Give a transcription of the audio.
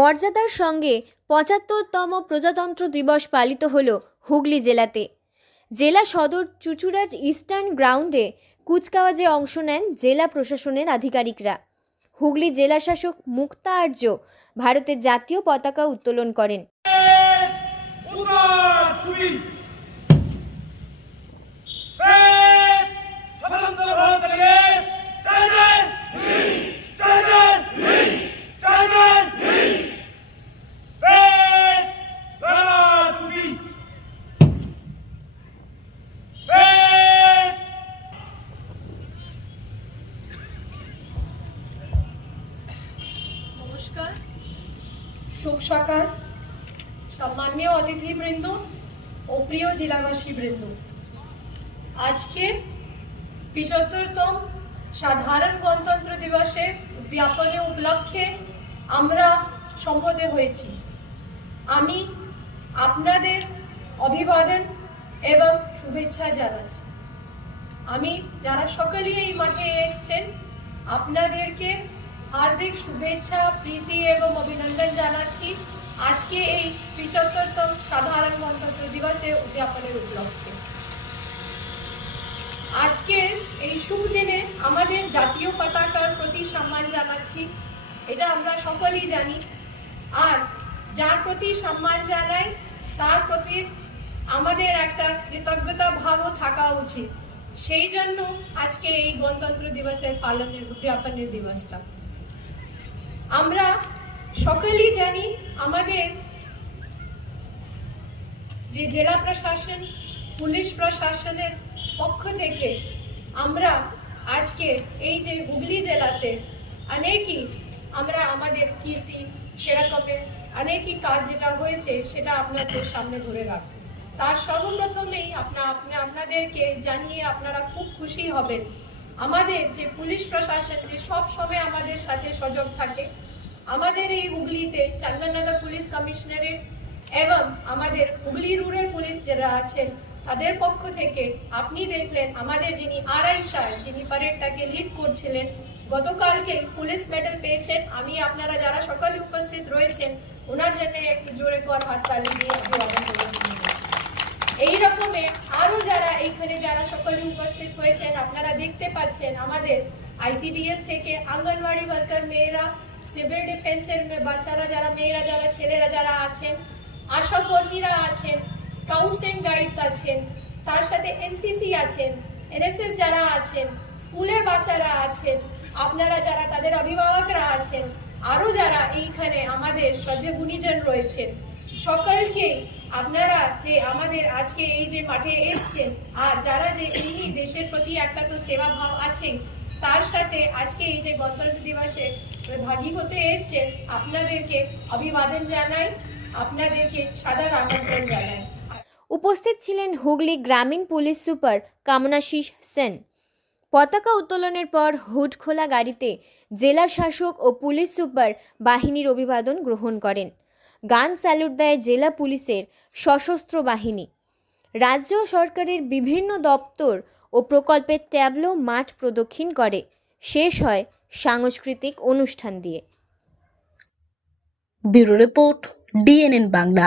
মর্যাদার সঙ্গে পঁচাত্তরতম প্রজাতন্ত্র দিবস পালিত হল হুগলি জেলাতে। জেলা সদর চুচুড়ার ইস্টার্ন গ্রাউন্ডে কুচকাওয়াজে অংশ নেন জেলা প্রশাসনের আধিকারিকরা। হুগলি জেলা শাসক মুক্তা আর্য ভারতের জাতীয় পতাকা উত্তোলন করেন। শুভ সকাল। সম্মানীয় অতিথিবৃন্দ ও প্রিয় জেলাবাসী বৃন্দ আজকে পঁচাত্তরতম সাধারণ গণতন্ত্র দিবসে উদ্যাপনে উপলক্ষে আমরা সম্মত হয়েছি। আমি আপনাদের অভিবাদন এবং শুভেচ্ছা জানাচ্ছি। আমি যারা সকলেই এই মাঠে এসছেন, আপনাদেরকে হার্দিক শুভেচ্ছা, প্রীতি এবং অভিনন্দন জানাচ্ছি। আজকে এই পঁচাত্তরতম সাধারণ গণতন্ত্র দিবসে উদযাপনের উপলক্ষে। আজকের এই শুভ দিনে আমাদের জাতীয় পতাকার প্রতি সম্মান জানাচ্ছি। এটা আমরা সকলেই জানি। আর যার প্রতি সম্মান জানাই, তার প্রতি আমাদের একটা কৃতজ্ঞতা ভাবও থাকা উচিত। সেই জন্য আজকে এই গণতন্ত্র দিবসের পালনের, উদযাপনের দিবসটা। আমরা সকলেই জানি আমাদের যে জেলা প্রশাসন, পুলিশ প্রশাসনের পক্ষ থেকে আমরা আজকে এই যে হুগলি জেলাতে অনেকই আমরা আমাদের কীর্তি, সেরকমে অনেকই কাজ যেটা হয়েছে সেটা আপনাদের সামনে ধরে রাখব। তার সর্বপ্রথমেই আপনা, আপনি, আপনাদেরকে জানিয়ে আপনারা খুব খুশি হবেন আমাদের যে পুলিশ প্রশাসন যে সব সময় আমাদের সাথে সজাগ থাকে, আমাদের এই হুগলিতে চন্দননগর পুলিশ কমিশনারেট এবং আমাদের হুগলি রুরাল পুলিশ যারা আছেন, তাদের পক্ষ থেকে আপনি দেখলেন, আমাদের যিনি আরআই সাহেব, যিনি প্যারেডটাকে লিড করছিলেন, গতকালকে পুলিশ মেডেল পেয়েছেন। আমি, আপনারা যারা সকালে উপস্থিত রয়েছেন, ওনার জন্য একটু জোরে কর হাততালি দিয়ে অভিবাদন করবেন এই রকমে আরও যারা, এইখানে যারা সকলে উপস্থিত হয়েছেন আপনারা দেখতে পাচ্ছেন আমাদের আইসিডিএস থেকে আঙ্গনওয়াড়ি ওয়ার্কার মেয়েরা সিভিল ডিফেন্সের বাচ্চারা যারা, মেয়েরা যারা, ছেলেরা যারা আছেন, আশা কর্মীরা আছেন স্কাউটস অ্যান্ড গাইডস আছেন, তার সাথে এনসিসি আছেন এনএসএস যারা আছেন, স্কুলের বাচ্চারা আছেন, আপনারা যারা তাদের অভিভাবকরা আছেন আরও যারা এইখানে আমাদের শ্রদ্ধেয় গুণীজন রয়েছেন সকলকে আপনারা যে আমাদের আজকে এই যে মাঠে এসছেন, আর যারা যে এমনি দেশের প্রতি একটা তো সেবা ভাব আছে তার সাথে আজকে এই যে গণতন্ত্র দিবসে ভাগী হতে এসছেন, আপনাদেরকে অভিবাদন জানাই, আপনাদেরকে সাদর আমন্ত্রণ জানাই। উপস্থিত ছিলেন হুগলি গ্রামীণ পুলিশ সুপার কামনাশিস সেন। পতাকা উত্তোলনের পর হুড খোলা গাড়িতে জেলা শাসক ও পুলিশ সুপার বাহিনীর অভিবাদন গ্রহণ করেন। গান স্যালুট দেয় জেলা পুলিশের সশস্ত্র বাহিনী। রাজ্য সরকারের বিভিন্ন দপ্তর ও প্রকল্পের ট্যাবলো মাঠ প্রদক্ষিণ করে। শেষ হয় সাংস্কৃতিক অনুষ্ঠান দিয়ে। Bureau report DNN Bangla.